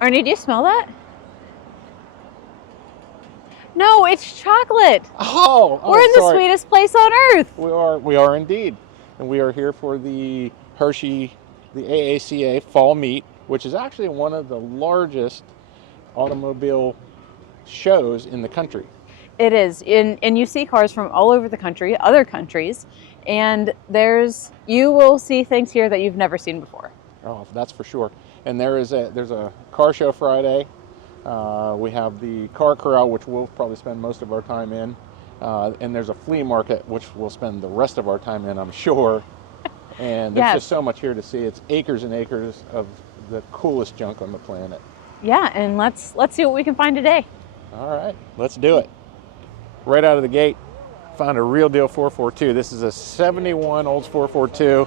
Arnie, do you smell that? No, it's chocolate. Oh, we're in the sweetest place on earth. We are indeed. And we are here for the the AACA Fall Meet, which is actually one of the largest automobile shows in the country. It is, and you see cars from all over the country, other countries, and you will see things here that you've never seen before. Oh, that's for sure. And there's a car show Friday. We have the Car Corral, which we'll probably spend most of our time in, and there's a flea market, which we'll spend the rest of our time in, I'm sure. And there's just so much here to see. It's acres and acres of the coolest junk on the planet. Yeah, and let's see what we can find today. All right, let's do it. Right out of the gate, found a real deal 442. This is a 71 Olds 442,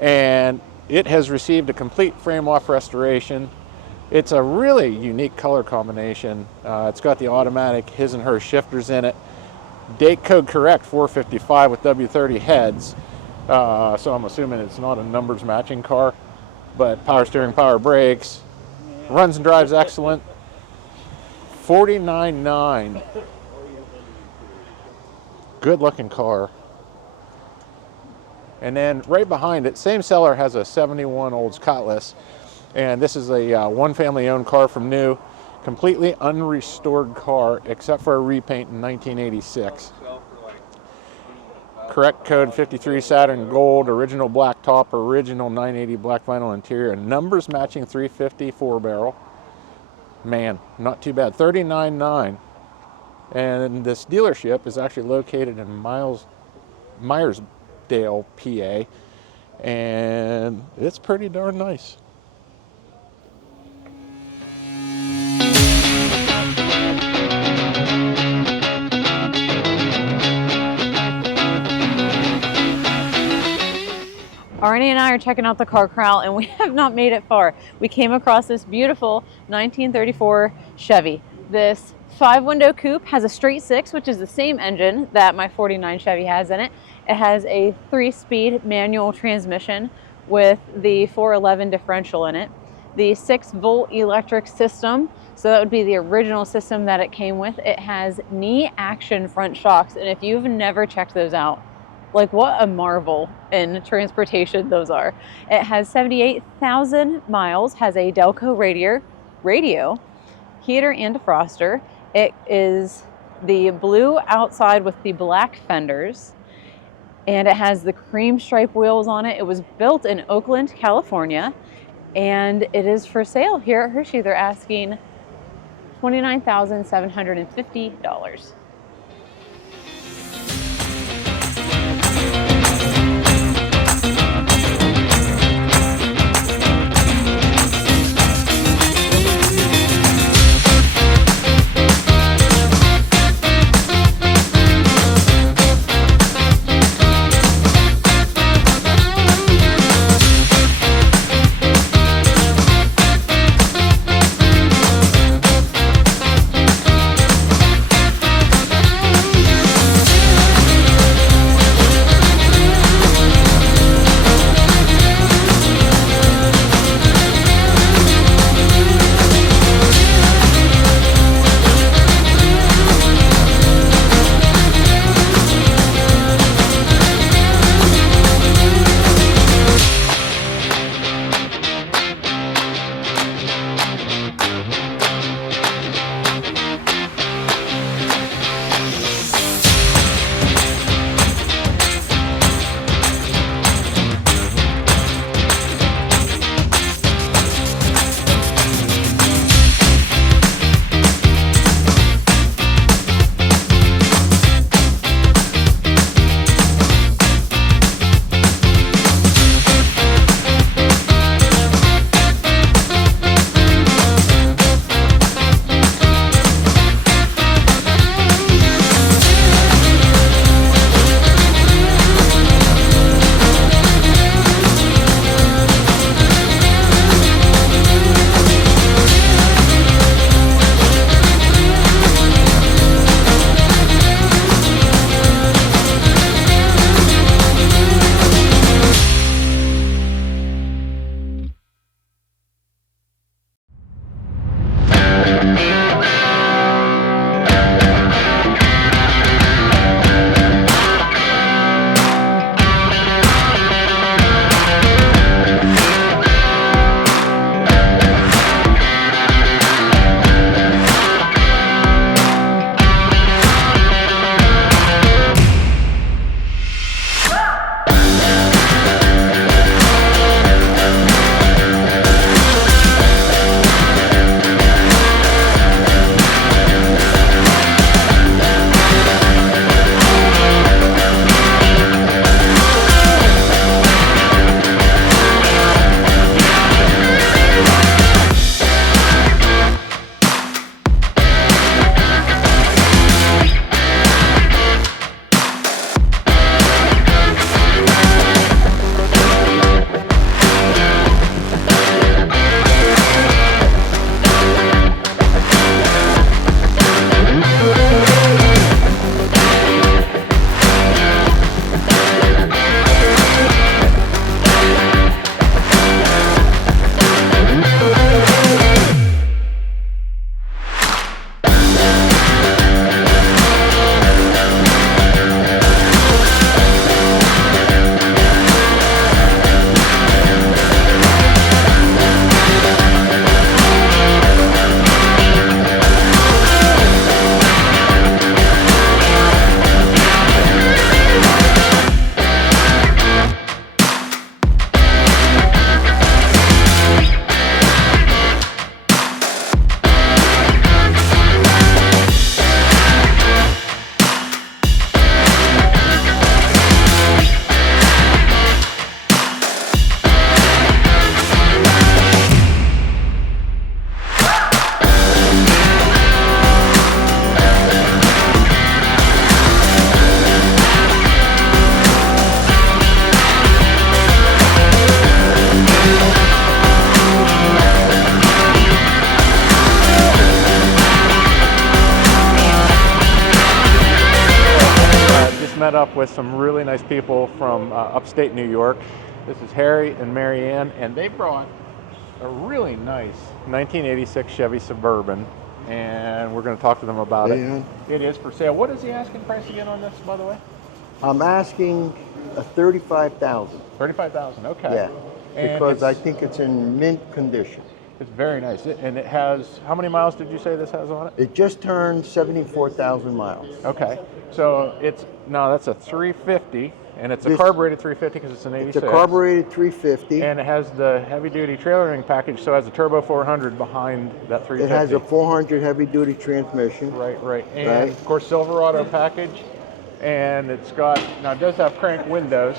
and it has received a complete frame-off restoration. It's a really unique color combination. It's got the automatic his and her shifters in it. Date code correct 455 with W30 heads. So I'm assuming it's not a numbers matching car, but power steering, power brakes, runs and drives excellent. 49.9. Good looking car. And then right behind it, same seller has a 71 Olds Cutlass, and this is a one family owned car from new, completely unrestored car except for a repaint in 1986. Correct code 53 Saturn Gold, original black top, original 980 black vinyl interior, numbers matching 350 4 barrel. Man, not too bad. 39.9. And this dealership is actually located in Myersdale, PA, and it's pretty darn nice. Arnie and I are checking out the Car Corral, and we have not made it far. We came across this beautiful 1934 Chevy. This 5-window coupe has a straight 6, which is the same engine that my 49 Chevy has in it. It has a 3-speed manual transmission with the 411 differential in it. The 6-volt electric system, so that would be the original system that it came with. It has knee action front shocks, and if you've never checked those out, like, what a marvel in transportation those are. It has 78,000 miles, has a Delco radio, heater and defroster. It is the blue outside with the black fenders, and it has the cream stripe wheels on it. It was built in Oakland, California, and it is for sale here at Hershey. They're asking $29,750. met up with some really nice people from upstate New York. This is Harry and Mary Ann, and they brought a really nice 1986 Chevy Suburban, and we're going to talk to them about it. It is for sale. What is the asking price again on this, by the way? I'm asking a $35,000. $35,000. Okay. Yeah, And because I think it's in mint condition. it's very nice. And it has, how many miles did you say this has on it? It just turned 74,000 miles. Okay. So it's, no, that's a 350, and it's a This- carbureted 350 because it's an 86. It's a carbureted 350. And it has the heavy-duty trailering package, so it has a turbo 400 behind that 350. It has a 400 heavy-duty transmission. Right. And Right. of course, Silverado package, and it's got, now it does have crank windows,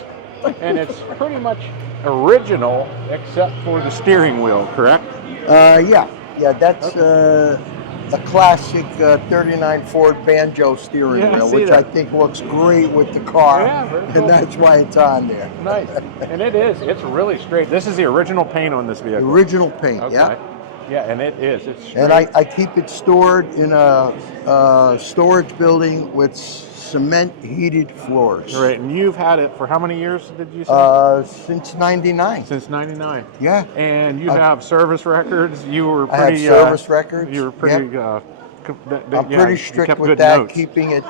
and it's pretty much original except for the steering wheel, correct? Yeah, that's a classic 39 Ford Banjo steering Yeah, I wheel, see which that. I think looks great with the car, Yeah, very cool. and that's why it's on there. Nice. And it is. It's really straight. This is the original paint on this vehicle. Original paint, Okay. yeah. Yeah, and it is. It's straight. And I keep it stored in a storage building with cement heated floors. Right, and you've had it for how many years, did you say? Since '99. Since 99. Yeah. And you have service records. You were I have pretty. service records. You were pretty. Yep. you I'm pretty strict kept with good that, notes. keeping it,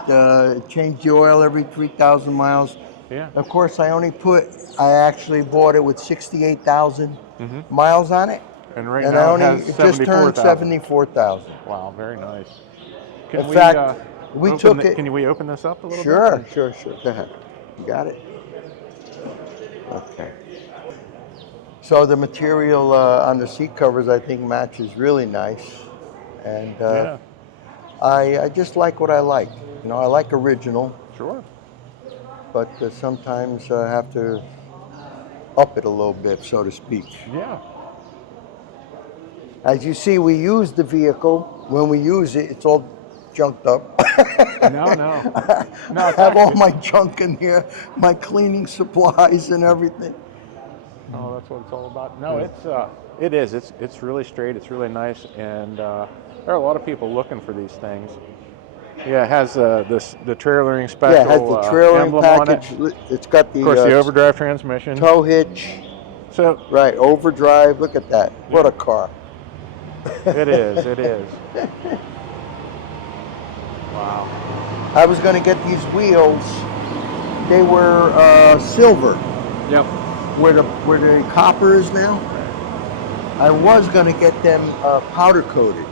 change the oil every 3,000 miles. Yeah. Of course, I actually bought it with 68,000 miles on it. And right And now it it has just turned 74,000. 74,000. Wow, very nice. In fact, we open took it. Can we open this up a little Sure, bit? sure. Go ahead. You got it? Okay. So the material on the seat covers, I think, matches really nice. And Yeah, I just like what I like. You know, I like original, sure. but sometimes I have to up it a little bit, so to speak. Yeah. As you see, we use the vehicle. When we use it, it's all junked up. No. I it's have all actually- my junk in here, my cleaning supplies and everything. Oh, that's what it's all about. No, it is. It's really straight. It's really nice, and there are a lot of people looking for these things. Yeah, it has the trailering special. Yeah, it has the trailering emblem on it. package. It's got the, Of course, the overdrive transmission. tow hitch. So Right, overdrive. Look at that. What a car. it is. It is. Wow. I was going to get these wheels. They were silver, Yep. where the copper is now. I was going to get them powder coated.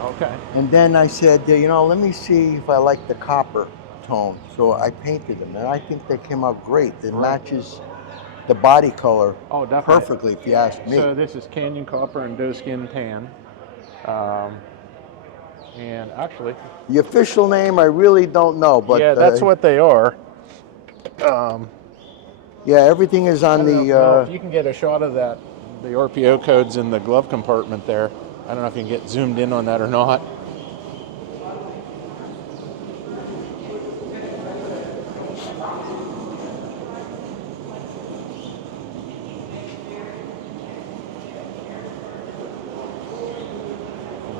Okay. And then I said, let me see if I like the copper tone. So I painted them, and I think they came out great. It matches the body color Oh, definitely. perfectly, if you ask me. So this is Canyon Copper and Doeskin Tan. And actually, The official name, I really don't know, but yeah, that's what they are. yeah, everything is on I don't the. know if you can get a shot of that, the RPO codes in the glove compartment there. I don't know if you can get zoomed in on that or not.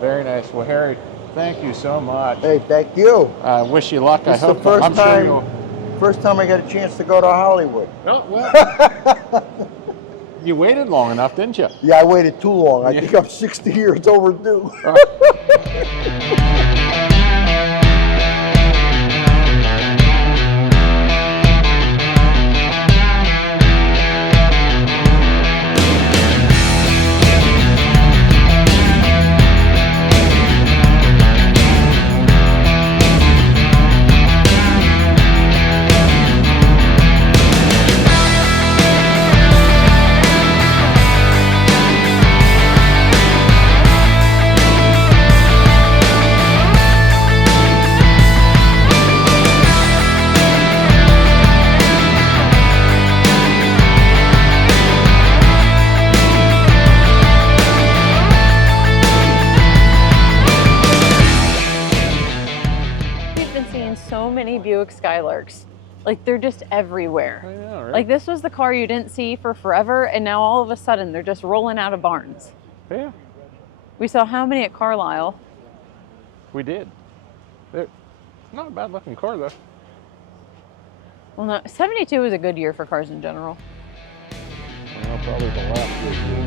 Very nice. Well, Harry, thank you so much. Hey, thank you. I wish you luck. This I is hope the first I'm sure time. you'll. First time I got a chance to go to Hollywood. Oh, well, you waited long enough, didn't you? Yeah, I waited too long. I Yeah. think I'm 60 years overdue. Buick Skylarks. Like, they're just everywhere. I know, right? Like, this was the car you didn't see for forever, and now all of a sudden they're just rolling out of barns. Yeah, We saw how many at Carlisle? we did. It's not a bad looking car though. Well, no, 72 was a good year for cars in general. Well, probably the last year.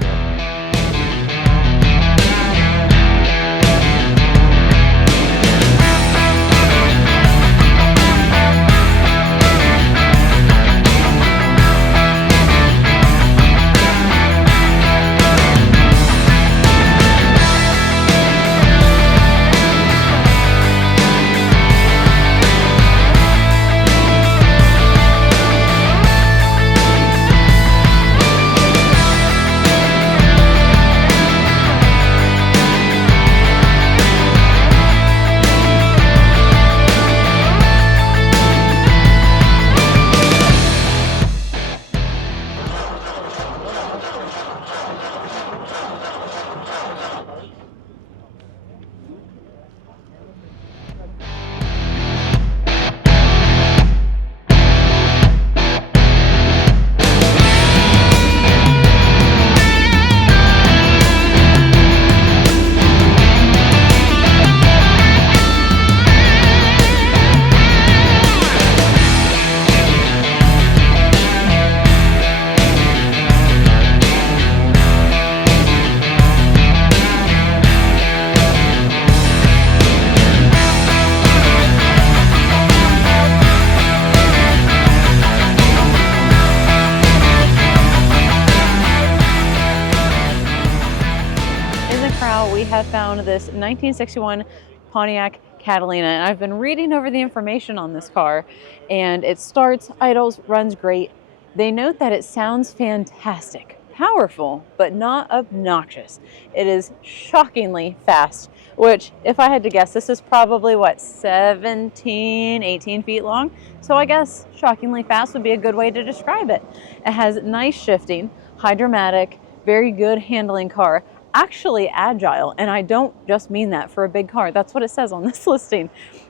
We have found this 1961 Pontiac Catalina, and I've been reading over the information on this car, and it starts, idles, runs great. They note that it sounds fantastic, powerful, but not obnoxious. It is shockingly fast, which, if I had to guess, this is probably, what, 17, 18 feet long? So I guess shockingly fast would be a good way to describe it. It has nice shifting, hydromatic, very good handling car. Actually agile, and I don't just mean that for a big car. That's what it says on this listing.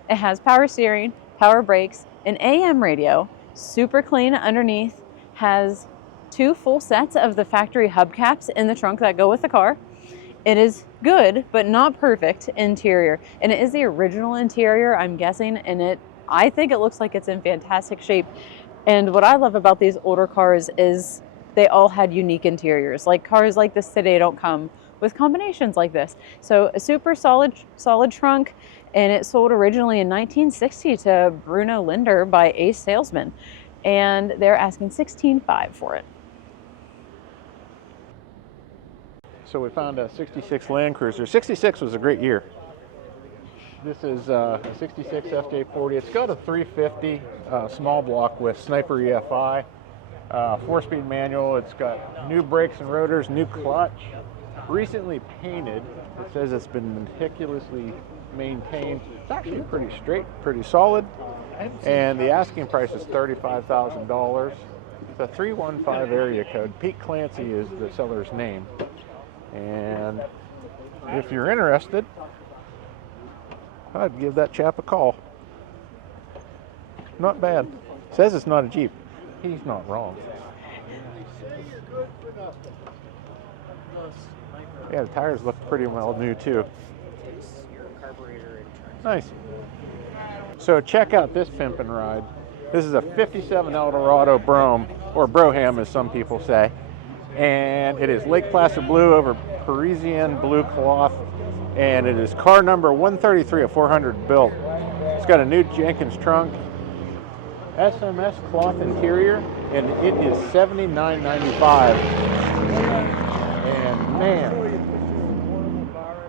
It has power steering, power brakes, an AM radio, super clean underneath, has 2 full sets of the factory hubcaps in the trunk that go with the car. It is good, but not perfect interior, and it is the original interior, I'm guessing, and I think it looks like it's in fantastic shape. And what I love about these older cars is they all had unique interiors. Like cars like this today don't come with combinations like this. So a super solid trunk, and it sold originally in 1960 to Bruno Linder by Ace Salesman, and they're asking $16,500 for it. So we found a 66 Land Cruiser. 66 was a great year. This is a 66 FJ40. It's got a 350 small block with Sniper EFI, 4-speed manual. It's got new brakes and rotors, new clutch. Recently painted. It says it's been meticulously maintained. It's actually pretty straight, pretty solid. And the asking price is $35,000. It's a 315 area code. Pete Clancy is the seller's name. And if you're interested, I'd give that chap a call. Not bad. Says it's not a Jeep. He's not wrong. Yeah, the tires look pretty well new too. Nice. So check out this pimpin' ride. This is a 57 Eldorado Brougham, or Brougham as some people say. And it is Lake Placid blue over Parisian blue cloth. And it is car number 133 of 400 built. It's got a new Jenkins trunk, SMS cloth interior, and it is $79.95. And man,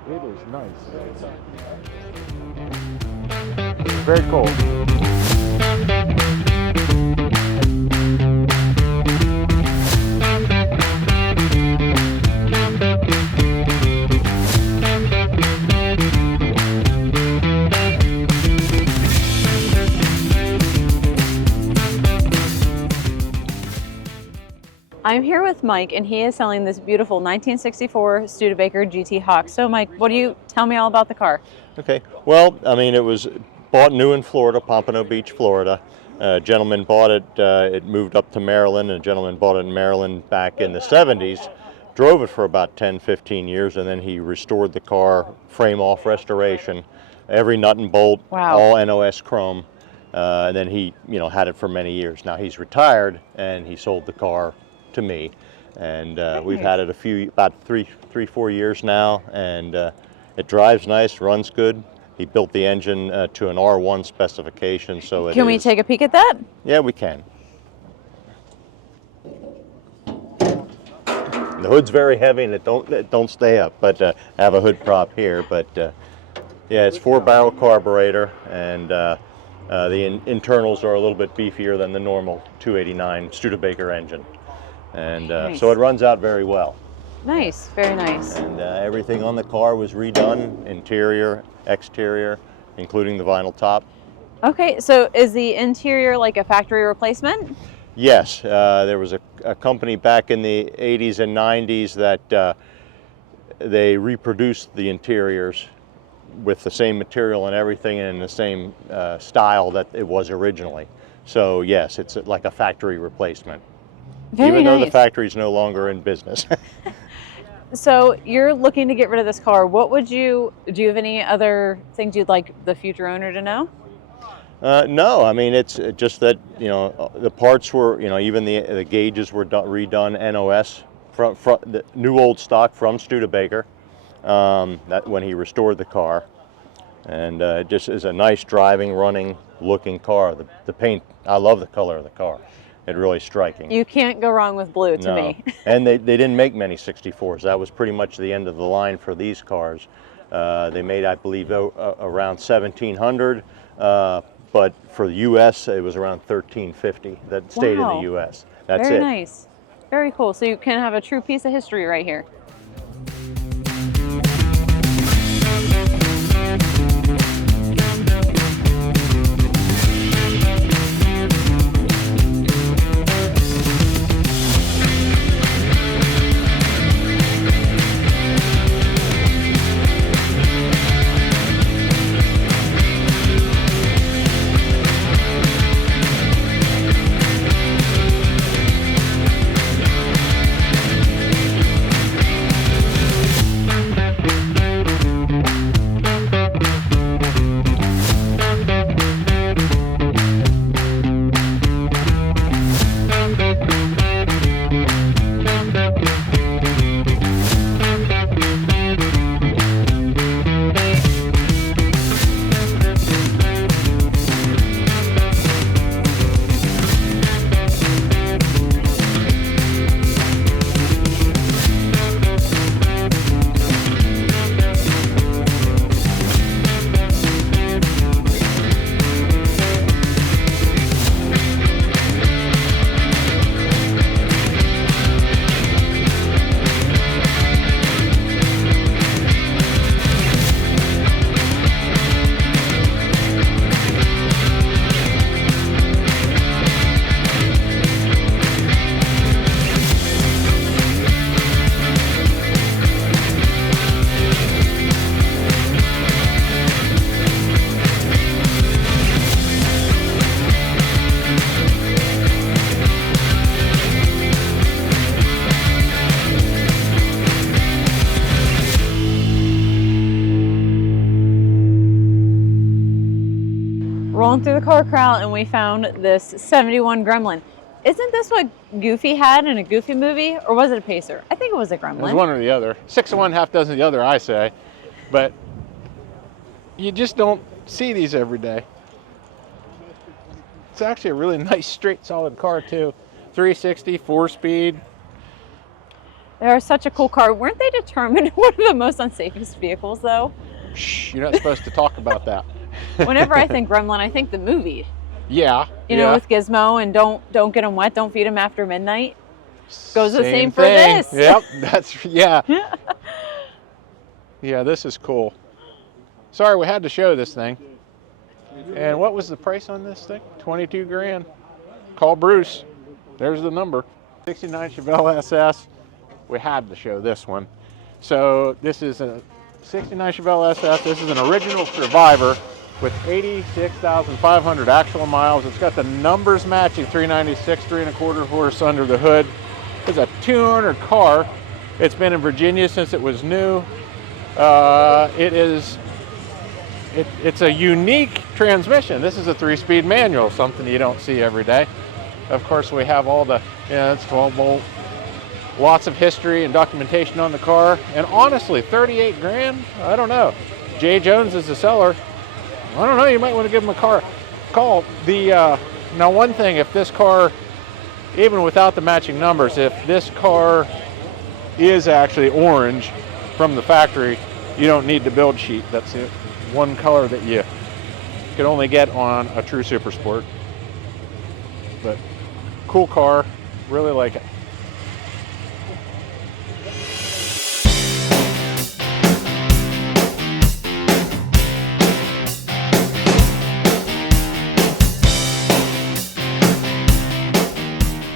it is nice. Very cool. I'm here with Mike, and he is selling this beautiful 1964 Studebaker GT Hawk. So Mike, what do you tell me all about the car? Okay, well, I mean, it was bought new in Florida, Pompano Beach, Florida. A gentleman bought it, it moved up to Maryland, and a gentleman bought it in Maryland back in the 70s, drove it for about 10, 15 years, and then he restored the car, frame off restoration, every nut and bolt, wow, all NOS chrome. And then he, had it for many years. Now he's retired, and he sold the car to me. And we've had it about three, 4 years now, and it drives nice, runs good. He built the engine to an R1 specification, so Can we take a peek at that? Yeah, we can. The hood's very heavy, and it don't stay up, but I have a hood prop here. But yeah, it's 4-barrel carburetor, and the internals are a little bit beefier than the normal 289 Studebaker engine. And Nice. so it runs out very well. Nice, very nice. And everything on the car was redone, interior, exterior, including the vinyl top. Okay, so is the interior like a factory replacement? Yes, there was a company back in the 80s and 90s that they reproduced the interiors with the same material and everything and in the same style that it was originally. So yes, it's like a factory replacement. Very Even though nice. the factory's no longer in business. So you're looking to get rid of this car. Do you have any other things you'd like the future owner to know? No, I mean, it's just that, the parts were, even the gauges were redone NOS from the new old stock from Studebaker, that when he restored the car. And it just is a nice driving, running, looking car. The paint, I love the color of the car. It's really striking. You can't go wrong with blue to me. And they didn't make many 64s. That was pretty much the end of the line for these cars. They made, I believe, around 1,700. But for the U.S., it was around 1,350 that stayed in the U.S. That's Very it. nice. Very cool. So you can have a true piece of history right here. Rolling through the Car Corral and we found this 71 Gremlin. Isn't this what Goofy had in a Goofy movie, or was it a Pacer? I think it was a Gremlin. It was one or the other. 6 of one, half dozen of the other, I say. But you just don't see these every day. It's actually a really nice, straight, solid car too. 360, 4-speed. They're such a cool car. Weren't they determined one of the most unsafest vehicles though? Shh, you're not supposed to talk about that. Whenever I think Gremlin, I think the movie. Yeah. You know, with Gizmo and don't get them wet, don't feed them after midnight. Goes the same for thing. this. Yep, that's, yeah. Yeah, this is cool. Sorry, we had to show this thing. And what was the price on this thing? 22 grand. Call Bruce. There's the number. 69 Chevelle SS. We had to show this one. So this is a 69 Chevelle SS. This is an original Survivor with 86,500 actual miles. It's got the numbers matching, 396, 3¼ horse under the hood. It's a 200 car. It's been in Virginia since it was new. It is it's a unique transmission. This is a 3-speed manual, something you don't see every day. Of course, we have all the, it's 12-volt, lots of history and documentation on the car. And honestly, 38 grand, I don't know. Jay Jones is the seller. I don't know, you might want to give him a call. Now one thing, if this car, even without the matching numbers, if this car is actually orange from the factory, you don't need the build sheet. That's it. One color that you can only get on a true Super Sport. But cool car, really like it.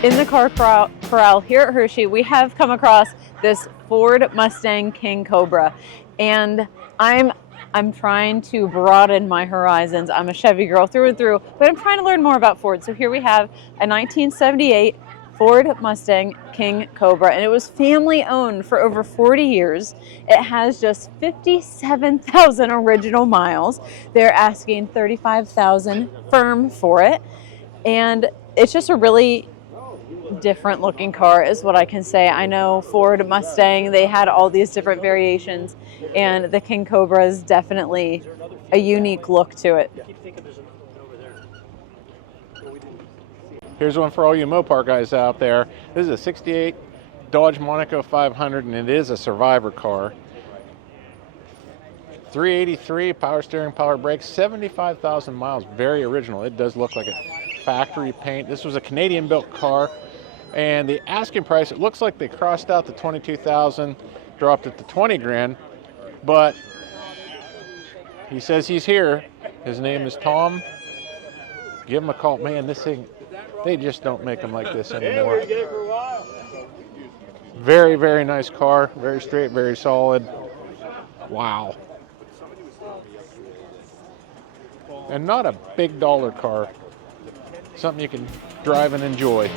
In the Car Corral here at Hershey, we have come across this Ford Mustang King Cobra, and I'm trying to broaden my horizons. I'm a Chevy girl through and through, but I'm trying to learn more about Ford. So here we have a 1978 Ford Mustang King Cobra, and it was family owned for over 40 years. It has just 57,000 original miles. They're asking $35,000 firm for it, and it's just a really different looking car is what I can say. I know Ford Mustang, they had all these different variations, and the King Cobra is definitely a unique look to it. Here's one for all you Mopar guys out there. This is a 68 Dodge Monaco 500, and it is a survivor car. 383, power steering, power brakes, 75,000 miles, very original. It does look like a factory paint. This was a Canadian built car. And the asking price, it looks like they crossed out the 22,000, dropped it to 20 grand, but he says he's here. His name is Tom. Give him a call. Man, this thing, they just don't make them like this anymore. Very, very nice car. Very straight, very solid. Wow. And not a big dollar car. Something you can drive and enjoy.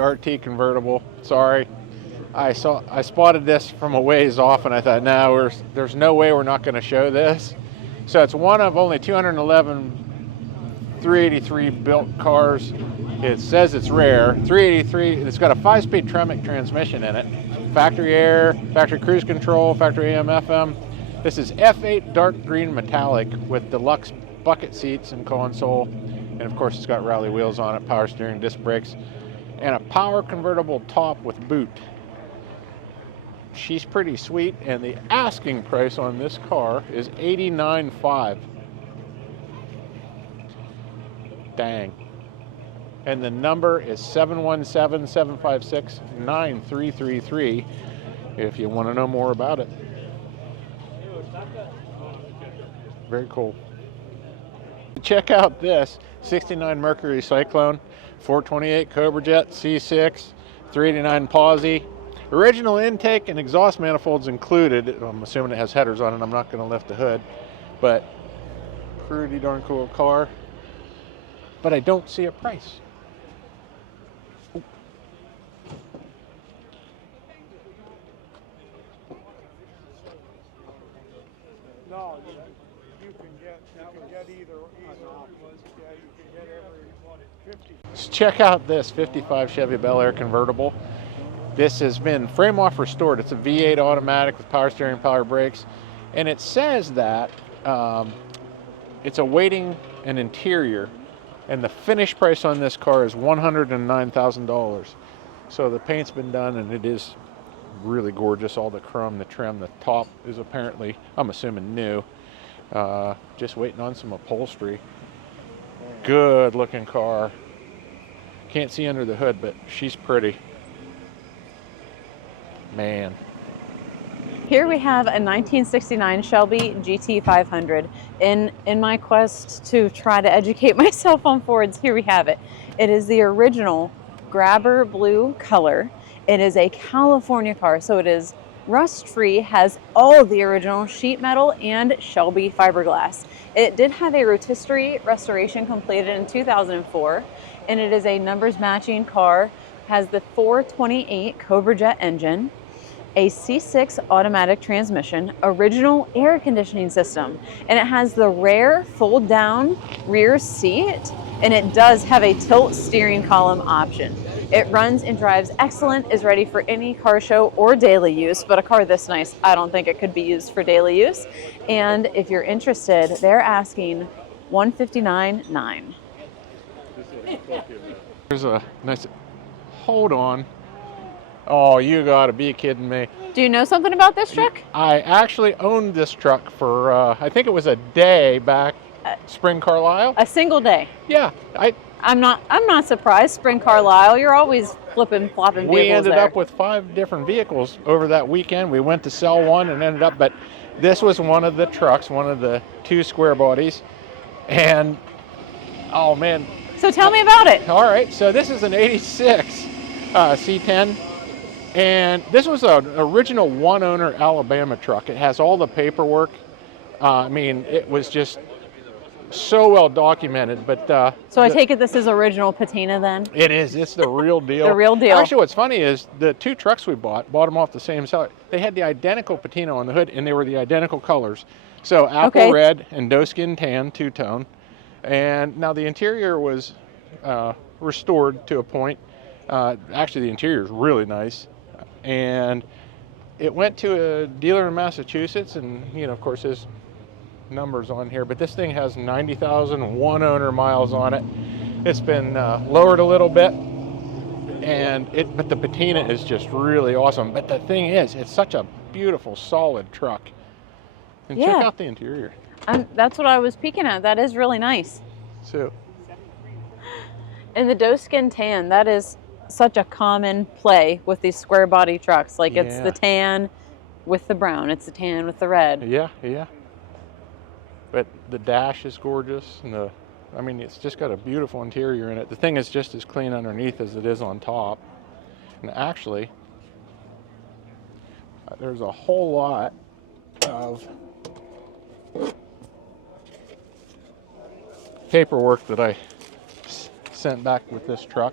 RT convertible. Sorry, I spotted this from a ways off, and I thought, no, there's no way we're not going to show this. So it's one of only 211 383 built cars. It says it's rare. 383. It's got a 5-speed Tremec transmission in it. Factory air, factory cruise control, factory AM/FM. This is F8 dark green metallic with deluxe bucket seats and console, and of course it's got rally wheels on it, power steering, disc brakes, and a power convertible top with boot. She's pretty sweet, and the asking price on this car is $89,500. Dang. And the number is 717-756-9333 if you want to know more about it. Very cool. Check out this 69 Mercury Cyclone, 428 Cobra Jet, C6, 389 Posi, Original intake and exhaust manifolds included. I'm assuming it has headers on it. I'm not going to lift the hood, but pretty darn cool car. But I don't see a price. No, you can get either. Yeah, you can get every 50. Let's check out this 55 Chevy Bel Air convertible. This has been frame off restored. It's a V8 automatic with power steering, power brakes, and it says that it's awaiting an interior, and the finished price on this car is $109,000. So the paint's been done, and it is really gorgeous. All the chrome, the trim, the top is apparently, I'm assuming, new. Just waiting on some upholstery. Good looking car. Can't see under the hood, but she's pretty. Man. Here we have a 1969 Shelby GT500. In my quest to try to educate myself on Fords, here we have it. It is the original grabber blue color. It is a California car, so it is rust-free, has all the original sheet metal and Shelby fiberglass. It did have a rotisserie restoration completed in 2004, and it is a numbers matching car. Has the 428 Cobra Jet engine, a C6 automatic transmission, original air conditioning system, and it has the rare fold down rear seat, and it does have a tilt steering column option. It runs and drives excellent, is ready for any car show or daily use, but a car this nice, I don't think it could be used for daily use. And if you're interested, they're asking $159,900. There's a nice, hold on. Oh, you gotta be kidding me. Do you know something about this truck? I actually owned this truck for, I think it was a day back, Spring Carlisle. A single day. Yeah, I'm not surprised. Spring Carlisle, you're always flopping vehicles we ended there. up with 5 different vehicles over that weekend. We went to sell one and ended up, but this was one of the trucks, one of the 2 square bodies. And, oh man. So tell me about it. All right, so this is an 86 C10. And this was an original one-owner Alabama truck. It has all the paperwork. I mean, it was just so well documented. But so I take it this is original patina then? It is. It's the real deal. The real deal. Actually, what's funny is the 2 trucks we bought them off the same seller. They had the identical patina on the hood, and they were the identical colors. So apple red and doe-skin tan, two-tone. And now the interior was restored to a point. Actually, the interior is really nice. And it went to a dealer in Massachusetts, and of course his numbers on here, but this thing has 90,000 one-owner miles on it. It's been lowered a little bit, but the patina is just really awesome. But the thing is, it's such a beautiful, solid truck. And check out the interior. That's what I was peeking at. That is really nice. So, and the doe-skin tan, that is such a common play with these square body trucks. Like it's the tan with the brown, it's the tan with the red. Yeah. But the dash is gorgeous, and I mean, it's just got a beautiful interior in it. The thing is just as clean underneath as it is on top. And actually, there's a whole lot of paperwork that I sent back with this truck.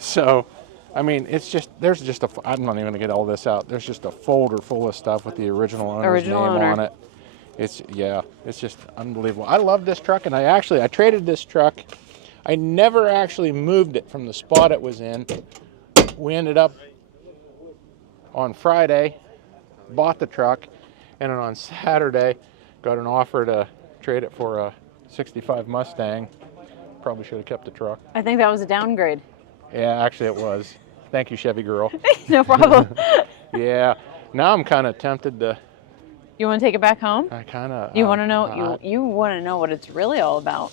So, I mean, it's just, I'm not even going to get all this out. There's just a folder full of stuff with the original owner's name on it. It's just unbelievable. I love this truck, and I traded this truck. I never actually moved it from the spot it was in. We ended up on Friday, bought the truck, and then on Saturday, got an offer to trade it for a 65 Mustang. Probably should have kept the truck. I think that was a downgrade. Yeah, actually it was. Thank you, Chevy girl. No problem. Yeah. Now I'm kind of tempted to. You want to take it back home? I kind of. You want to know? You want to know what it's really all about?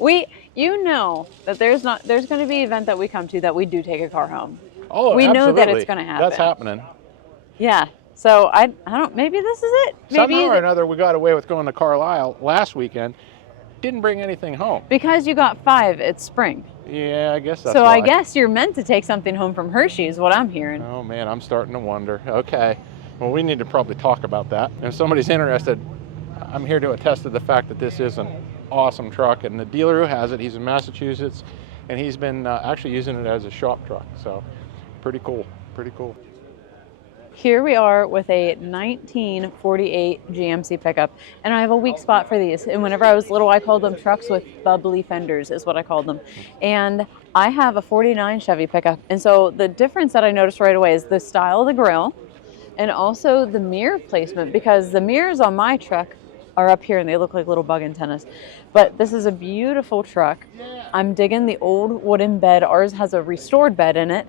You know that there's going to be an event that we come to that we do take a car home. Oh, we absolutely. know that it's going to happen. That's happening. Yeah. So I don't. Maybe this is it. Maybe Somehow or another, we got away with going to Carlisle last weekend. didn't bring anything home. Because you got 5 at spring. Yeah, I guess that's So why. I guess you're meant to take something home from Hershey is what I'm hearing. Oh man, I'm starting to wonder. Okay, well we need to probably talk about that. If somebody's interested, I'm here to attest to the fact that this is an awesome truck, and the dealer who has it, he's in Massachusetts, and he's been actually using it as a shop truck. So pretty cool, pretty cool. Here we are with a 1948 GMC pickup, and I have a weak spot for these. And whenever I was little, I called them trucks with bubbly fenders is what I called them. And I have a 49 Chevy pickup. And so the difference that I noticed right away is the style of the grille and also the mirror placement, because the mirrors on my truck are up here and they look like little bug antennas. But this is a beautiful truck. I'm digging the old wooden bed. Ours has a restored bed in it.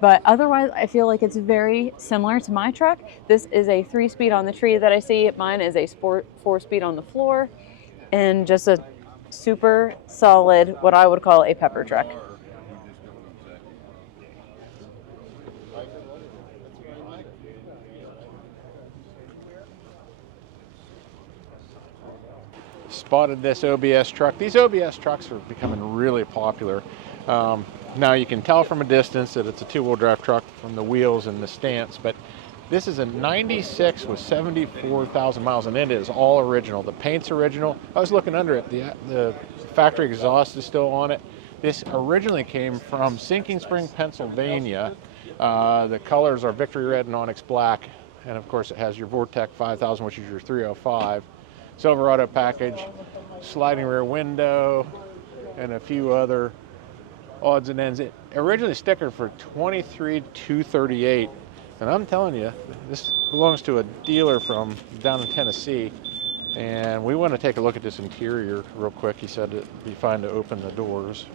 But otherwise, I feel like it's very similar to my truck. This is a 3-speed on the tree that I see. Mine is a sport 4-speed on the floor, and just a super solid, what I would call a pepper truck. Spotted this OBS truck. These OBS trucks are becoming really popular. Now you can tell from a distance that it's a 2-wheel drive truck from the wheels and the stance, but this is a 96 with 74,000 miles, and it is all original. The paint's original. I was looking under it. The factory exhaust is still on it. This originally came from Sinking Spring, Pennsylvania. The colors are Victory Red and Onyx Black, and of course it has your Vortec 5000, which is your 305. Silverado package, sliding rear window, and a few other odds and ends. It originally stickered for $23,238, and I'm telling you, this belongs to a dealer from down in Tennessee, and we want to take a look at this interior real quick. He said it'd be fine to open the doors.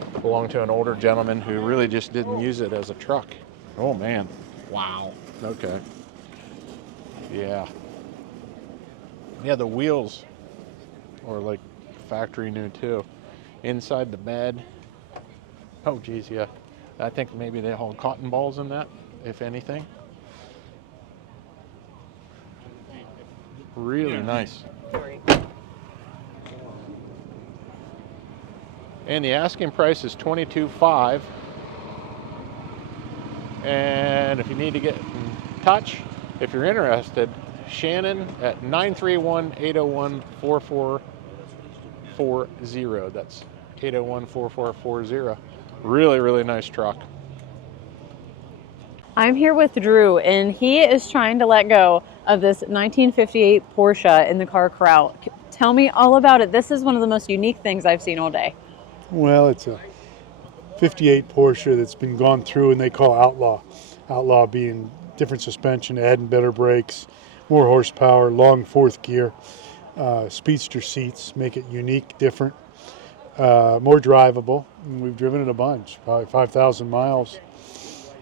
It belonged to an older gentleman who really just didn't use it as a truck. Oh man, wow. Okay, yeah, the wheels are like factory new too. Inside the bed, oh geez, yeah. I think maybe they hold cotton balls in that, if anything. Really nice. And the asking price is $22,500. And if you need to get in touch, if you're interested, Shannon at 931-801-4440. That's 801-4440. Really, really nice truck. I'm here with Drew, and he is trying to let go of this 1958 Porsche in the Car Corral. Tell me all about it. This is one of the most unique things I've seen all day. Well, it's a 58 Porsche that's been gone through and they call Outlaw. Outlaw being different suspension, adding better brakes, more horsepower, long 4th gear, speedster seats, make it unique, different, more drivable. And we've driven it a bunch, probably 5,000 miles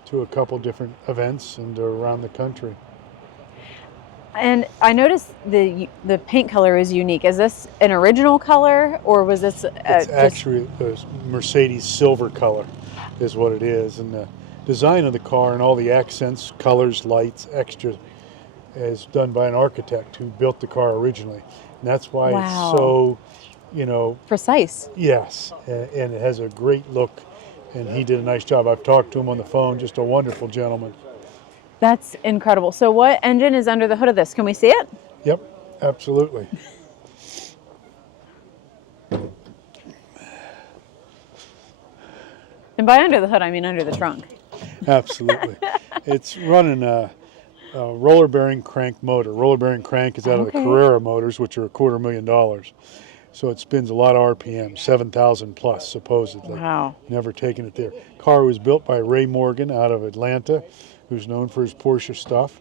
to a couple different events and around the country. And I noticed the paint color is unique. Is this an original color, or was this It's actually a Mercedes silver color is what it is. And the design of the car and all the accents, colors, lights, extras is done by an architect who built the car originally. And that's why Wow. it's so, precise? yes, and it has a great look. And he did a nice job. I've talked to him on the phone, just a wonderful gentleman. That's incredible. So what engine is under the hood of this? Can we see it? Yep, absolutely. And by under the hood, I mean under the trunk. Absolutely. It's running a roller bearing crank motor. Roller bearing crank is out of the Okay. Carrera motors, which are $250,000. So it spins a lot of RPM, 7,000 plus supposedly. Wow. Never taken it there. Car was built by Ray Morgan out of Atlanta, who's known for his Porsche stuff.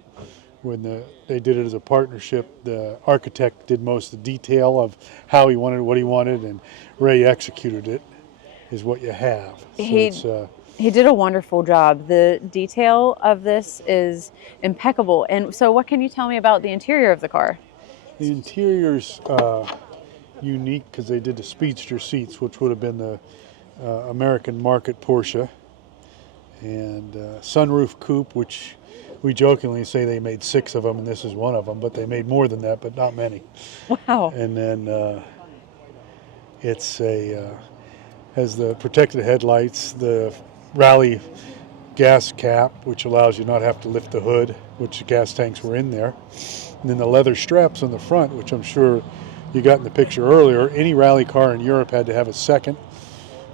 When they did it as a partnership, the architect did most of the detail of how he wanted, what he wanted, and Ray executed it, is what you have. So He did a wonderful job. The detail of this is impeccable. And so what can you tell me about the interior of the car? the interior's unique because they did the speedster seats, which would have been the American market Porsche, and sunroof coupe, which we jokingly say they made 6 of them, and this is one of them, but they made more than that, but not many. Wow. And then It's has the protected headlights, the rally gas cap, which allows you not have to lift the hood, which the gas tanks were in there. And then the leather straps on the front, which I'm sure you got in the picture earlier. Any rally car in Europe had to have a second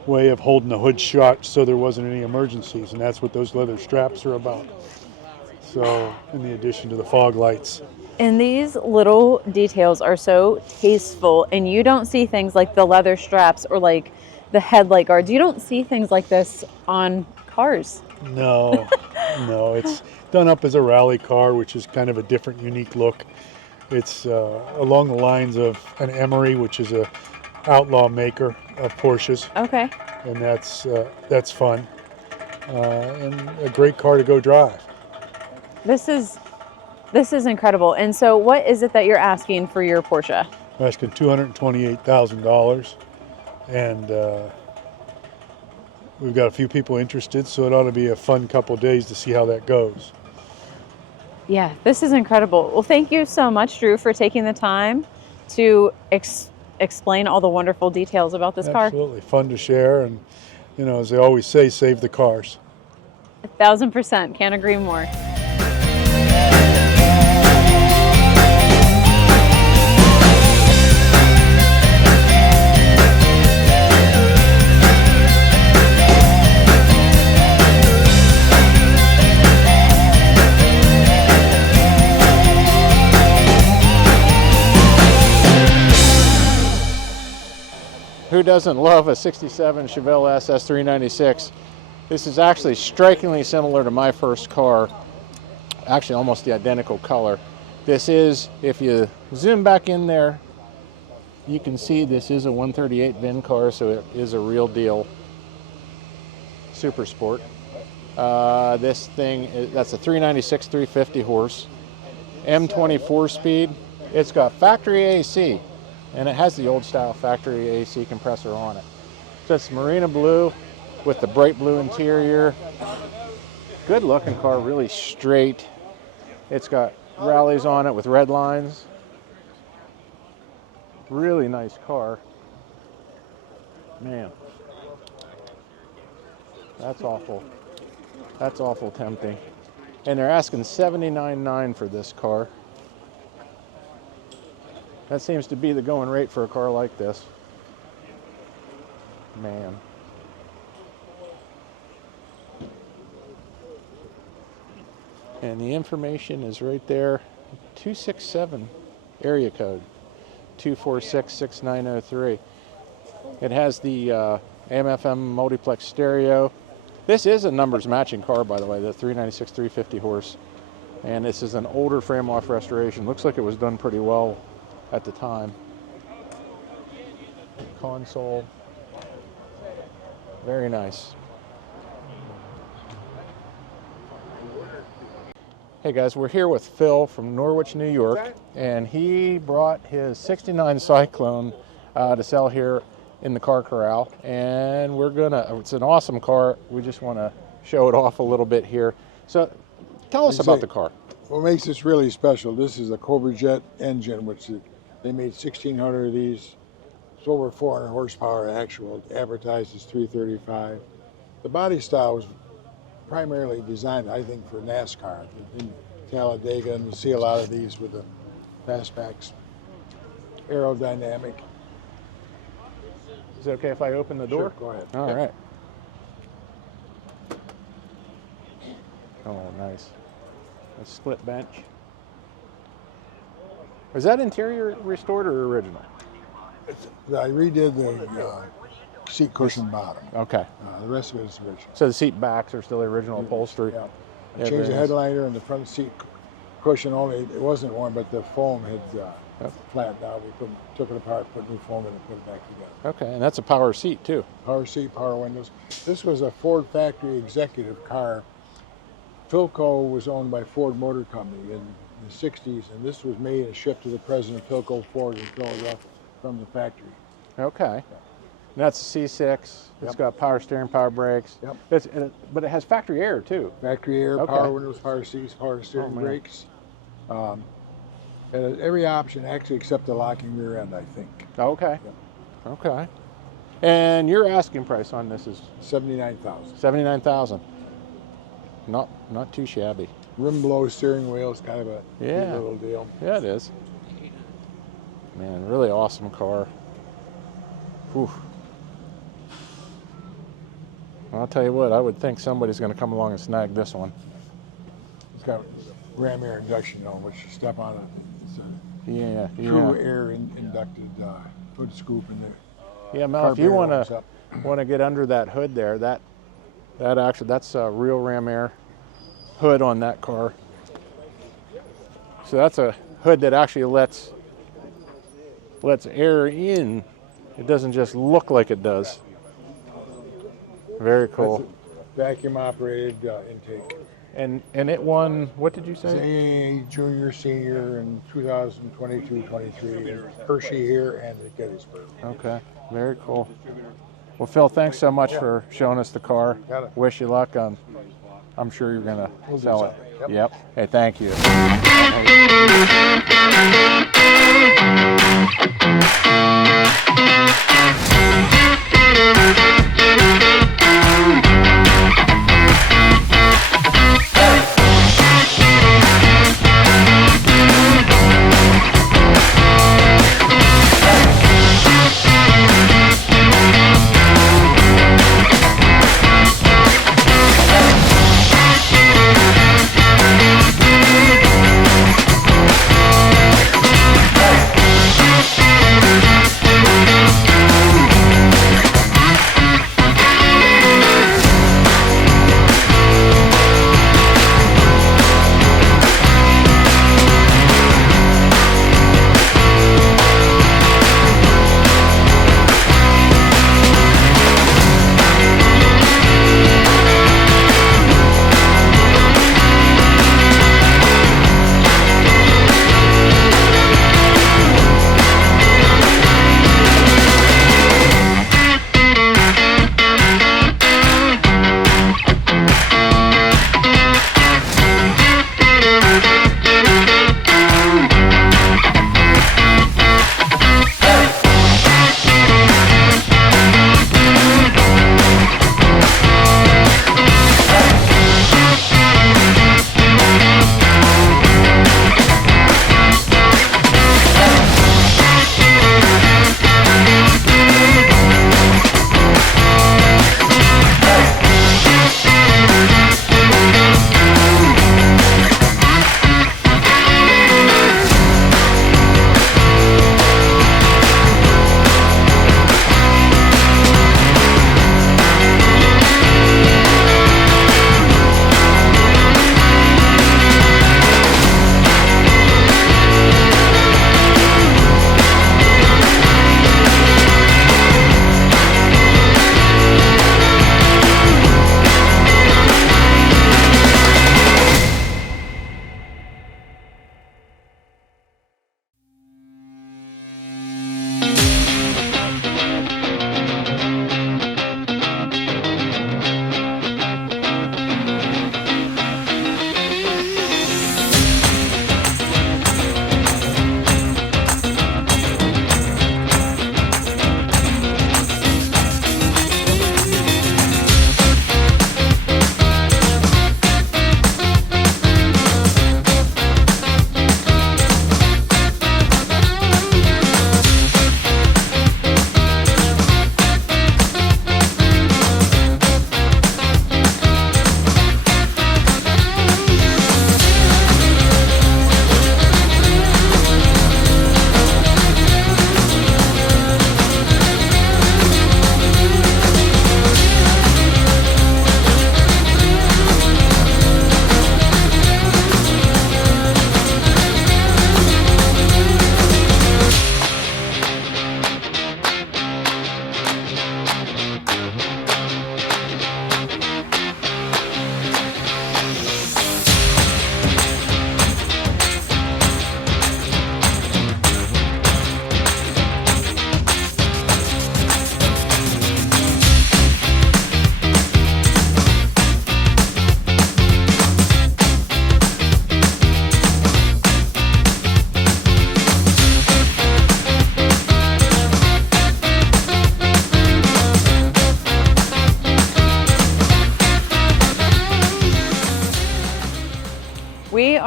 way of holding the hood shut so there wasn't any emergencies, and that's what those leather straps are about. So, in the addition to the fog lights. And these little details are so tasteful, and you don't see things like the leather straps or like the headlight guards. You don't see things like this on cars. No, no, it's done up as a rally car, which is kind of a different, unique look. It's along the lines of an Emery, which is a outlaw maker of Porsches. Okay. And that's fun, and a great car to go drive. This is incredible. And so what is it that you're asking for your Porsche? I'm asking $228,000, and we've got a few people interested, so it ought to be a fun couple days to see how that goes. Yeah, this is incredible. Well, thank you so much, Drew, for taking the time to explain all the wonderful details about this car. Absolutely, fun to share, and as they always say, save the cars. 1000%, can't agree more. Who doesn't love a 67 Chevelle SS 396? This is actually strikingly similar to my first car, actually almost the identical color. This is, if you zoom back in there, you can see this is a 138 VIN car, so it is a real deal super sport. This thing, that's a 396 350 horse, M24 speed. It's got factory AC, and it has the old style factory AC compressor on it. So it's marina blue with the bright blue interior. Good looking car, really straight. It's got rallies on it with red lines. Really nice car. Man, that's awful. That's awful tempting. And they're asking $79,900 for this car. That seems to be the going rate for a car like this. Man. And the information is right there. 267 area code. 246-6903. It has the AM/FM multiplex stereo. This is a numbers matching car, by the way, the 396 350 horse. And this is an older frame-off restoration. Looks like it was done pretty well at the time. Console. Very nice. Hey guys, we're here with Phil from Norwich, New York, and he brought his 69 Cyclone to sell here in the Car Corral, and it's an awesome car. We just want to show it off a little bit here. So tell us about the car. What makes this really special, this is a Cobra Jet engine, which they made 1,600 of these. It's over 400 horsepower actual, advertised as 335. The body style was primarily designed, I think, for NASCAR. In Talladega, and you see a lot of these with the fastbacks. Aerodynamic. Is it okay if I open the door? Sure, go ahead. All right. Oh, nice. A split bench. Is that interior restored or original? I redid the seat cushion bottom. Okay. The rest of it is original. So the seat backs are still the original upholstery? Yeah. I Yeah, changed the very nice. headliner and the front seat cushion only. It wasn't worn, but the foam had flattened out. We took it apart, put new foam in and put it back together. Okay, and that's a power seat too. Power seat, power windows. This was a Ford factory executive car. Philco was owned by Ford Motor Company in the 60s, and this was made and shipped to the president of Philco Ford in Philadelphia from the factory. Okay. And that's a C6. It's Yep. got power steering, power brakes. Yep. But it has factory air too. Factory air, Okay. power windows, power seats, power steering man. brakes. And every option, actually, except the locking rear end, I think. Okay. Yep. Okay. And your asking price on this is 79,000. 79,000. Not too shabby. Rim blow, steering wheel is kind of a neat Yeah. little deal. Yeah, it is. Man, really awesome car. Whew. I'll tell you what, I would think somebody's going to come along and snag this one. It's got ram air induction though, which you step on it. It's a Yeah, true yeah. air inducted hood scoop in there. Yeah, Mel, if you want Carburetor to get under that hood there, that's a real ram air hood on that car. So that's a hood that actually lets air in. It doesn't just look like it does. Very cool. That's a vacuum operated intake. And it won, what did you It's say? AACA Junior, Senior in 2022-23. Hershey here and at Gettysburg. Okay, very cool. Well, Phil, thanks so much for showing us the car. Got it. Wish you luck. I'm sure you're going to We'll do sell it. something. Yep. Hey, thank you.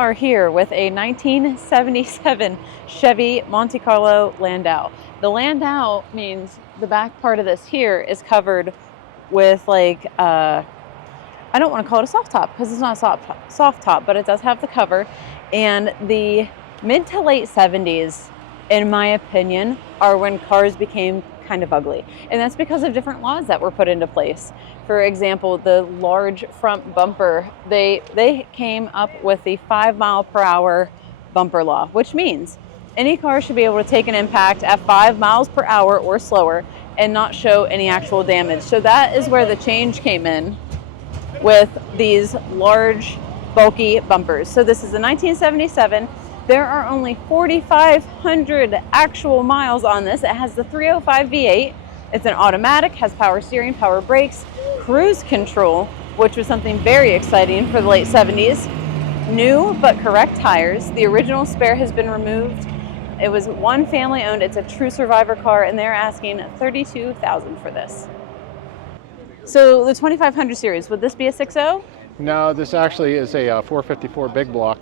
are here with a 1977 Chevy Monte Carlo Landau. The Landau means the back part of this here is covered with like, I don't want to call it a soft top because it's not a soft top, but it does have the cover. And the mid to late 70s, in my opinion, are when cars became kind of ugly. And that's because of different laws that were put into place. For example, the large front bumper, they came up with the 5 mile per hour bumper law, which means any car should be able to take an impact at 5 miles per hour or slower and not show any actual damage. So that is where the change came in with these large, bulky bumpers. So this is a 1977. There are only 4,500 actual miles on this. It has the 305 V8. It's an automatic, has power steering, power brakes, cruise control, which was something very exciting for the late 70s. New but correct tires. The original spare has been removed. It was one family owned. It's a true survivor car, and they're asking $32,000 for this. So the 2500 series, would this be a 6.0? No, this actually is a 454 big block.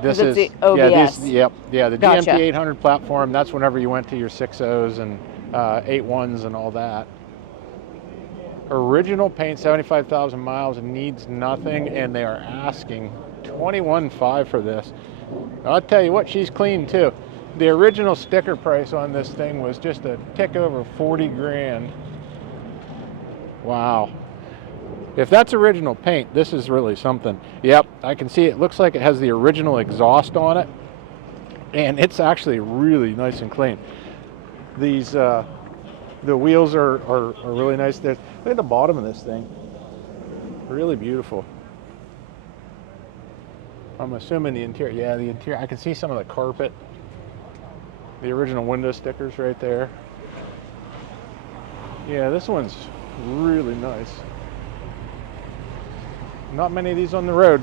This It's is the OBS. the Gotcha. GMT 800 platform. That's whenever you went to your 6.0s and 8.1s and all that. Original paint, 75,000 miles, needs nothing, and they are asking $21,500 for this. I'll tell you what, she's clean too. The original sticker price on this thing was just a tick over 40 grand. Wow. If that's original paint, this is really something. Yep, I can see it. Looks like it has the original exhaust on it, and it's actually really nice and clean. These the wheels are really nice. Look at the bottom of this thing. Really beautiful. I'm assuming the interior. Yeah, the interior. I can see some of the carpet. The original window stickers right there. Yeah, this one's really nice. Not many of these on the road.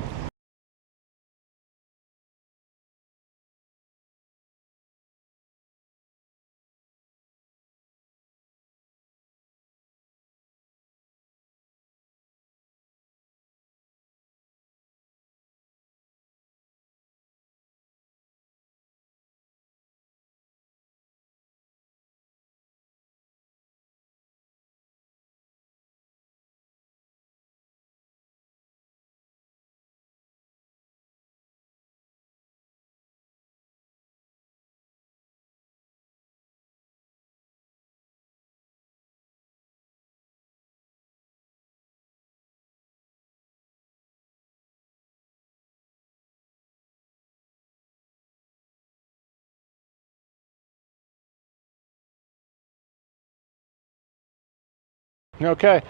Okay,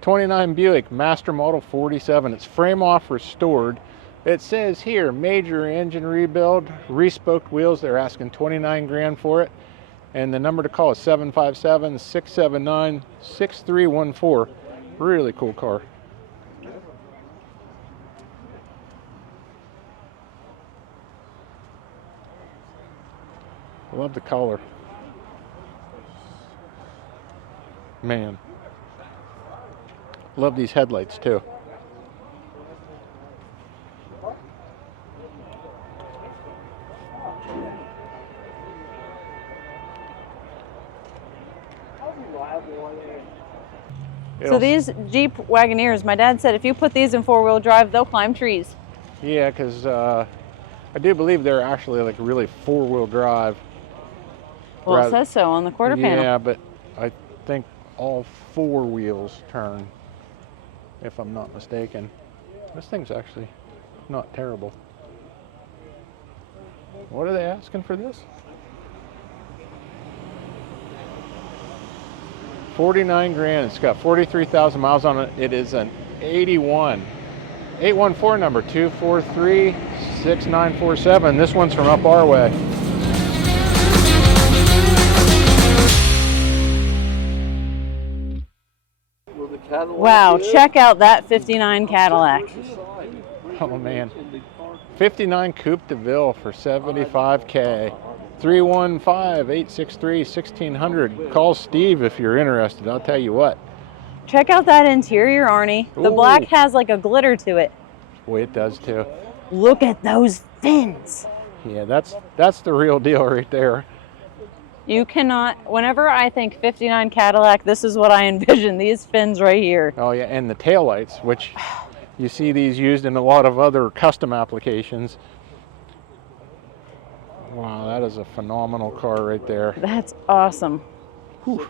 29 Buick, Master Model 47. It's frame off restored. It says here, major engine rebuild, respoked wheels. They're asking 29 grand for it. And the number to call is 757-679-6314. Really cool car. Love the color. Man. Love these headlights too. So these Jeep Wagoneers, my dad said if you put these in four-wheel drive, they'll climb trees. Yeah, because I do believe they're actually like really four-wheel drive. Well, it says so on the quarter panel. Yeah, but I think all four wheels turn, if I'm not mistaken. This thing's actually not terrible. What are they asking for this? 49 grand. It's got 43,000 miles on it. It is an 81. 814 number 243-6947. This one's from up our way. Wow, check out that 59 Cadillac. Oh man. 59 Coupe de Ville for $75K. 315-863-1600. Call Steve if you're interested. I'll tell you what. Check out that interior, Arnie. The Ooh. black has like a glitter to it. Boy, it does too. Look at those fins. Yeah, that's the real deal right there. You cannot, whenever I think 59 Cadillac, this is what I envision, these fins right here. Oh yeah, and the taillights, which you see these used in a lot of other custom applications. Wow, that is a phenomenal car right there. That's awesome. Whew.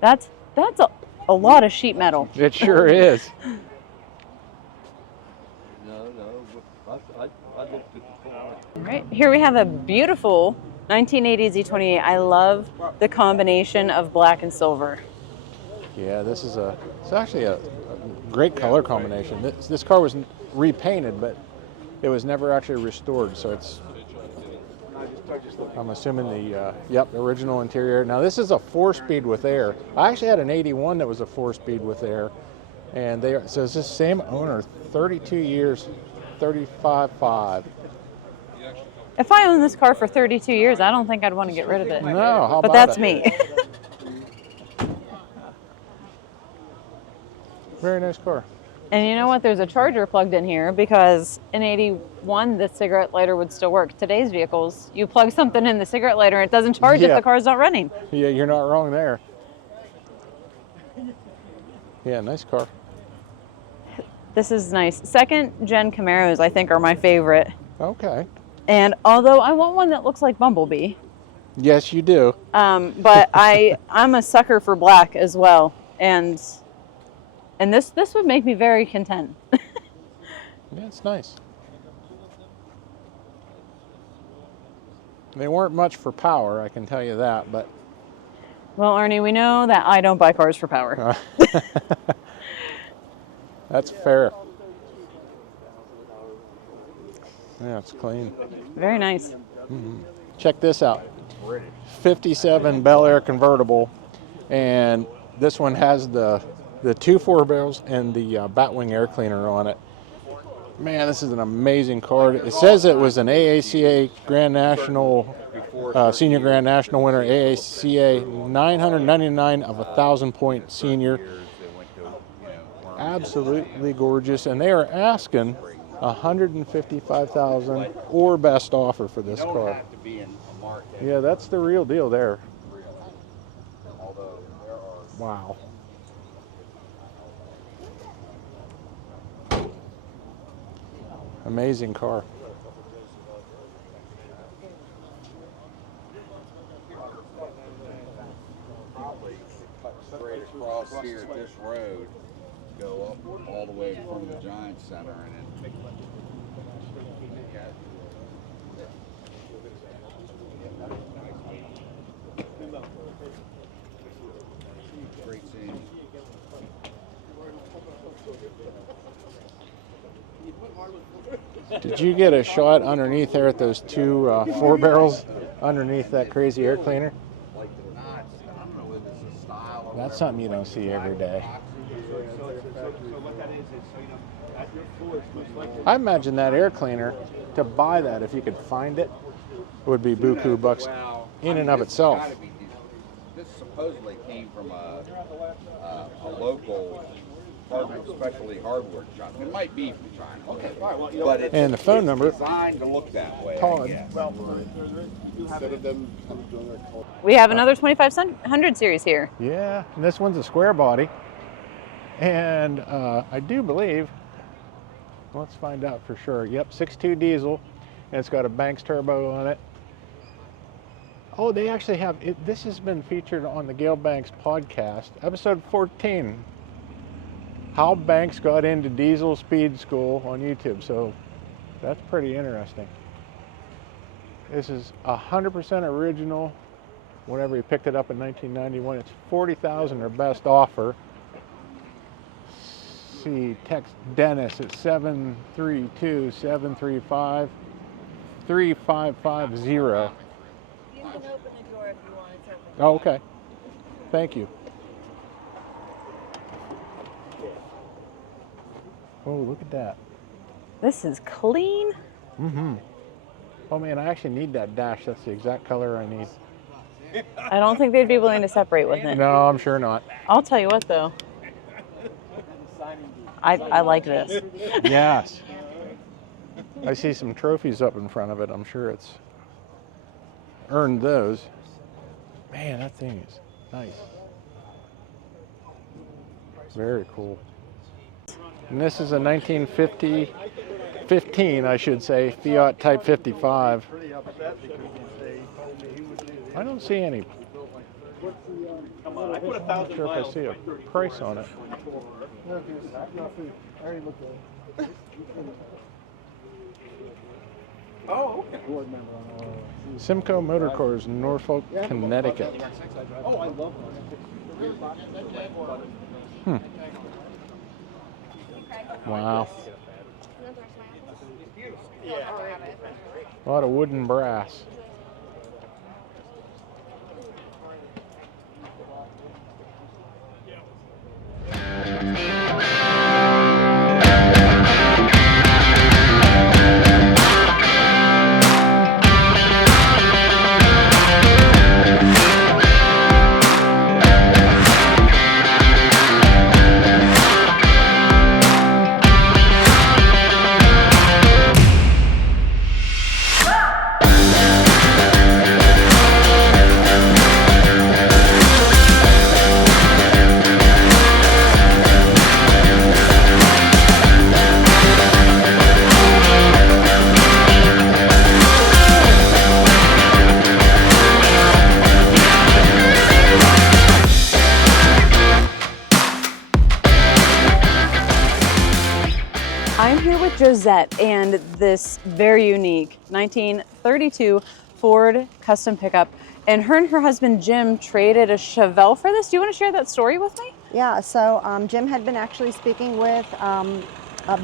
That's a lot of sheet metal. It sure is. All right, here we have a beautiful 1980 Z28. I love the combination of black and silver. Yeah, it's actually a great color combination. This car was repainted, but it was never actually restored, so I'm assuming the original interior. Now this is a 4-speed with air. I actually had an 81 that was a 4-speed with air, and so it's the same owner, 32 years, 35.5. If I owned this car for 32 years, I don't think I'd want to get rid of it. No, how but about that's it? me. Very nice car. And you know what? There's a charger plugged in here because in 81, the cigarette lighter would still work. Today's vehicles, you plug something in the cigarette lighter and it doesn't charge if the car's not running. Yeah, you're not wrong there. Yeah, nice car. This is nice. Second gen Camaros, I think, are my favorite. Okay. And although I want one that looks like Bumblebee, Yes, you do. but I'm a sucker for black as well, and this would make me very content. Yeah, it's nice. They weren't much for power, I can tell you that, but Well, Arnie, we know that I don't buy cars for power. that's fair. Yeah, it's clean. Very nice. Mm-hmm. Check this out. 57 Bel Air convertible, and this one has the 2 4-barrels and the Batwing air cleaner on it. Man, this is an amazing car. It says it was an AACA Grand National, Senior Grand National winner, AACA 999 of 1,000-point senior. Absolutely gorgeous, and they are asking $155,000 or best offer for this car. Yeah, that's the real deal there. Wow. Amazing car. Cut straight across here at this road, go up all the way from the Giant Center, and then great scene. Did you get a shot underneath there at those 2 4-barrels underneath that crazy air cleaner? Like the knots, I don't know if it's a style or That's something you don't see every day. I imagine that air cleaner, to buy that if you could find it, would be buku bucks in and of itself. This supposedly came from a local specialty hardware shop. It might be from China. Okay, but it's, And the phone number, designed to look that way. Todd. We have another 2500 series here. Yeah, and this one's a square body. And I do believe, let's find out for sure. Yep, 6.2 diesel, and it's got a Banks turbo on it. Oh, they actually have it. This has been featured on the Gail Banks podcast, episode 14. How Banks got into diesel speed school on YouTube. So that's pretty interesting. This is 100% original. Whenever he picked it up in 1991, it's $40,000 their best offer. See, text Dennis at 732-735-3550. You can open the door if you want it. Oh, okay. Thank you. Oh, look at that. This is clean. Mm-hmm. Oh man, I actually need that dash. That's the exact color I need. I don't think they'd be willing to separate with it. No, I'm sure not. I'll tell you what though. I like this. Yes. I see some trophies up in front of it. I'm sure it's earned those. Man, that thing is nice. Very cool. And this is a 1915, I should say, Fiat Type 55. I don't see any. I'm not sure if I see a price on it. Oh, okay. Simcoe Motor Cars, Norfolk, Connecticut. Oh, I love Hmm. Wow. A lot of wood and brass. I'm here with Josette and this very unique 1932 Ford custom pickup. And her husband Jim traded a Chevelle for this. Do you want to share that story with me? Yeah, so Jim had been actually speaking with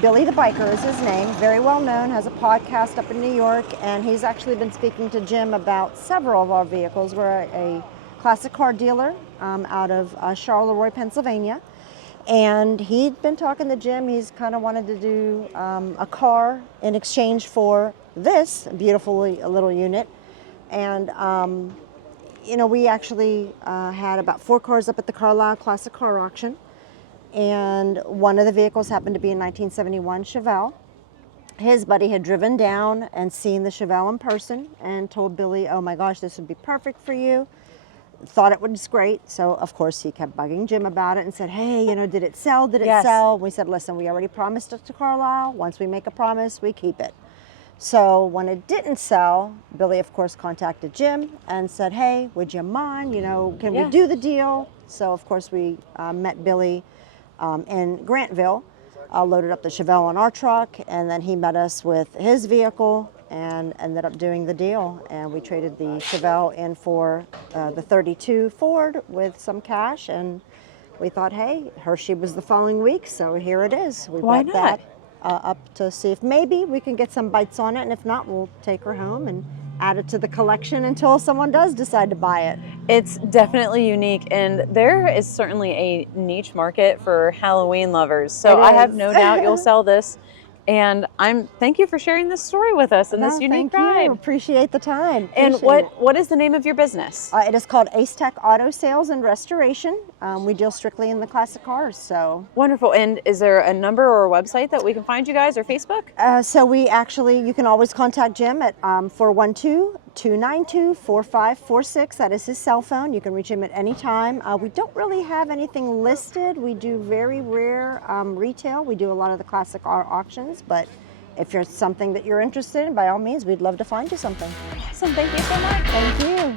Billy the Biker is his name, very well known, has a podcast up in New York, and he's actually been speaking to Jim about several of our vehicles. We're a classic car dealer out of Charleroi, Pennsylvania. And he'd been talking to Jim. He's kind of wanted to do a car in exchange for this beautiful little unit. And, you know, we actually had about 4 cars up at the Carlisle Classic Car Auction. And one of the vehicles happened to be a 1971 Chevelle. His buddy had driven down and seen the Chevelle in person and told Billy, oh my gosh, this would be perfect for you. Thought it was great, so of course he kept bugging Jim about it and said, hey, you know, did it sell? Did it sell? We said, listen, we already promised it to Carlisle. Once we make a promise, we keep it. So when it didn't sell, Billy, of course, contacted Jim and said, hey, would you mind, you know, can we do the deal? So, of course, we met Billy in Grantville, loaded up the Chevelle on our truck, and then he met us with his vehicle and ended up doing the deal. And we traded the Chevelle in for the 32 Ford with some cash, and we thought, hey, Hershey was the following week, so here it is. We brought that up to see if maybe we can get some bites on it, and if not, we'll take her home and add it to the collection until someone does decide to buy it. It's definitely unique, and there is certainly a niche market for Halloween lovers. So I have no doubt you'll sell this. And thank you for sharing this story with us and this unique ride. Thank you. Appreciate the time. And what is the name of your business? It is called AACA Auto Sales and Restoration. We deal strictly in the classic cars. So wonderful. And is there a number or a website that we can find you guys, or Facebook? So we actually, you can always contact Jim at 412-292-4546. That is his cell phone. You can reach him at any time. We don't really have anything listed. We do very rare retail. We do a lot of the classic car auctions. But if there's something that you're interested in, by all means, we'd love to find you something. Awesome. Thank you so much. Thank you.